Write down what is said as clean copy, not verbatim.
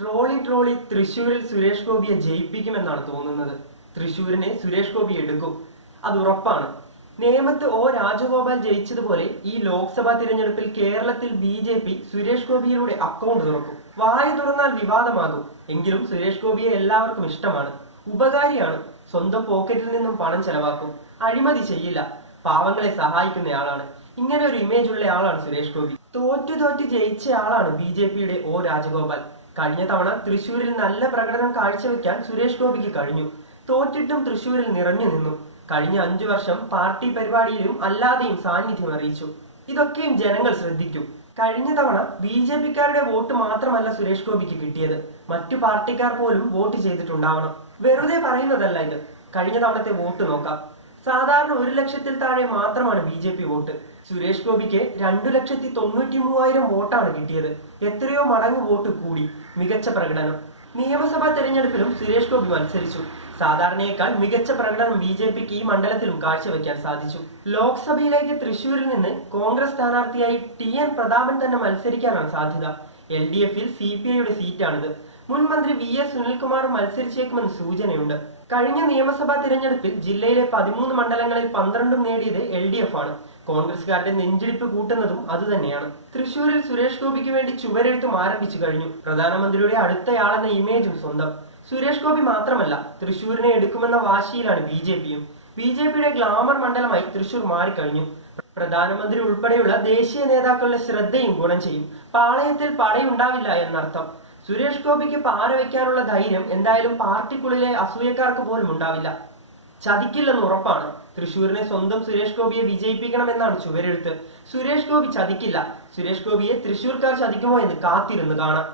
Trolley തൃശ്ശൂരിൽ സുരേഷ് ഗോപിയെ ജയിപ്പിക്കുമെന്നാണ് തോന്നുന്നത്. തൃശ്ശൂരിനെ സുരേഷ് ഗോപി എടുക്കും, അത് ഉറപ്പാണ്. നേമത്ത് ഒ രാജഗോപാൽ ജയിച്ചതുപോലെ ഈ ലോക്സഭാ തിരഞ്ഞെടുപ്പിൽ കേരളത്തിൽ BJP സുരേഷ് ഗോപിയിലൂടെ അക്കൗണ്ട് തുറക്കും. വായ തുറന്നാൽ വിവാദമാകും. എങ്കിലും സുരേഷ് ഗോപിയെ എല്ലാവർക്കും ഇഷ്ടമാണ്. ഉപകാരിയാണ്. സ്വന്തം പോക്കറ്റിൽ നിന്നും പണം ചെലവാക്കും. അഴിമതി ചെയ്യില്ല. പാവങ്ങളെ സഹായിക്കുന്നയാളാണ്. ഇങ്ങനെ ഒരു ഇമേജ് ഉള്ള ആളാണ് സുരേഷ് ഗോപി. തോറ്റു ജയിച്ച ആളാണ് BJPയുടെ ഒ രാജഗോപാൽ. കഴിഞ്ഞ തവണ തൃശ്ശൂരിൽ നല്ല പ്രകടനം കാഴ്ചവെക്കാൻ സുരേഷ് ഗോപിക്ക് കഴിഞ്ഞു. തോറ്റിട്ടും തൃശ്ശൂരിൽ നിറഞ്ഞു നിന്നു. കഴിഞ്ഞ 5 വർഷം പാർട്ടി പരിപാടിയിലും അല്ലാതെയും സാന്നിധ്യം അറിയിച്ചു. ഇതൊക്കെയും ജനങ്ങൾ ശ്രദ്ധിക്കും. കഴിഞ്ഞ തവണ BJPക്കാരുടെ വോട്ട് മാത്രമല്ല സുരേഷ് ഗോപിക്ക് കിട്ടിയത്, മറ്റു പാർട്ടിക്കാർ പോലും വോട്ട് ചെയ്തിട്ടുണ്ടാവണം. വെറുതെ പറയുന്നതല്ല ഇത്. കഴിഞ്ഞ തവണത്തെ വോട്ട് നോക്കാം. സാധാരണ 1 ലക്ഷത്തിൽ താഴെ മാത്രമാണ് BJP വോട്ട്. സുരേഷ് ഗോപിക്ക് 2,93,000 വോട്ടാണ് കിട്ടിയത്. എത്രയോ മടങ്ങ് വോട്ട് കൂടി. മികച്ച പ്രകടനം. നിയമസഭാ തെരഞ്ഞെടുപ്പിലും സുരേഷ് ഗോപി മത്സരിച്ചു. സാധാരണയേക്കാൾ മികച്ച പ്രകടനം BJPക്ക് ഈ മണ്ഡലത്തിലും കാഴ്ചവെക്കാൻ സാധിച്ചു. ലോക്സഭയിലേക്ക് തൃശ്ശൂരിൽ നിന്ന് കോൺഗ്രസ് സ്ഥാനാർത്ഥിയായി TN പ്രതാപൻ തന്നെ മത്സരിക്കാനാണ് സാധ്യത. LDFൽ CPIയുടെ സീറ്റാണിത്. മുൻ മന്ത്രി VS സുനിൽകുമാർ മത്സരിച്ചേക്കുമെന്ന് സൂചനയുണ്ട്. കഴിഞ്ഞ നിയമസഭാ തിരഞ്ഞെടുപ്പിൽ ജില്ലയിലെ 13 മണ്ഡലങ്ങളിൽ 12 നേടിയത് LDF ആണ്. കോൺഗ്രസുകാരുടെ നെഞ്ചിടിപ്പ് കൂട്ടുന്നതും അതുതന്നെയാണ്. തൃശ്ശൂരിൽ സുരേഷ് ഗോപിക്ക് വേണ്ടി ചുവരെഴുത്തും ആരംഭിച്ചു കഴിഞ്ഞു. പ്രധാനമന്ത്രിയുടെ അടുത്തയാളെന്ന ഇമേജും സ്വന്തം. സുരേഷ് ഗോപി മാത്രമല്ല, തൃശ്ശൂരിനെ എടുക്കുമെന്ന വാശിയിലാണ് BJPയും. BJPയുടെ ഗ്ലാമർ മണ്ഡലമായി തൃശ്ശൂർ മാറിക്കഴിഞ്ഞു. പ്രധാനമന്ത്രി ഉൾപ്പെടെയുള്ള ദേശീയ നേതാക്കളുടെ ശ്രദ്ധയും ഗുണം ചെയ്യും. പാളയത്തിൽ പടയുണ്ടാവില്ല എന്നർത്ഥം. സുരേഷ് ഗോപിക്ക് പാര വയ്ക്കാനുള്ള ധൈര്യം എന്തായാലും പാർട്ടിക്കുള്ളിലെ അസൂയക്കാർക്ക് പോലും ഉണ്ടാവില്ല. ചതിക്കില്ലെന്ന് ഉറപ്പാണ്. തൃശ്ശൂരിനെ സ്വന്തം സുരേഷ് ഗോപിയെ വിജയിപ്പിക്കണമെന്നാണ് ചുവരെഴുത്ത്. സുരേഷ് ഗോപി ചതിക്കില്ല. സുരേഷ് ഗോപിയെ തൃശ്ശൂർക്കാർ ചതിക്കുമോ എന്ന് കാത്തിരുന്ന് കാണാം.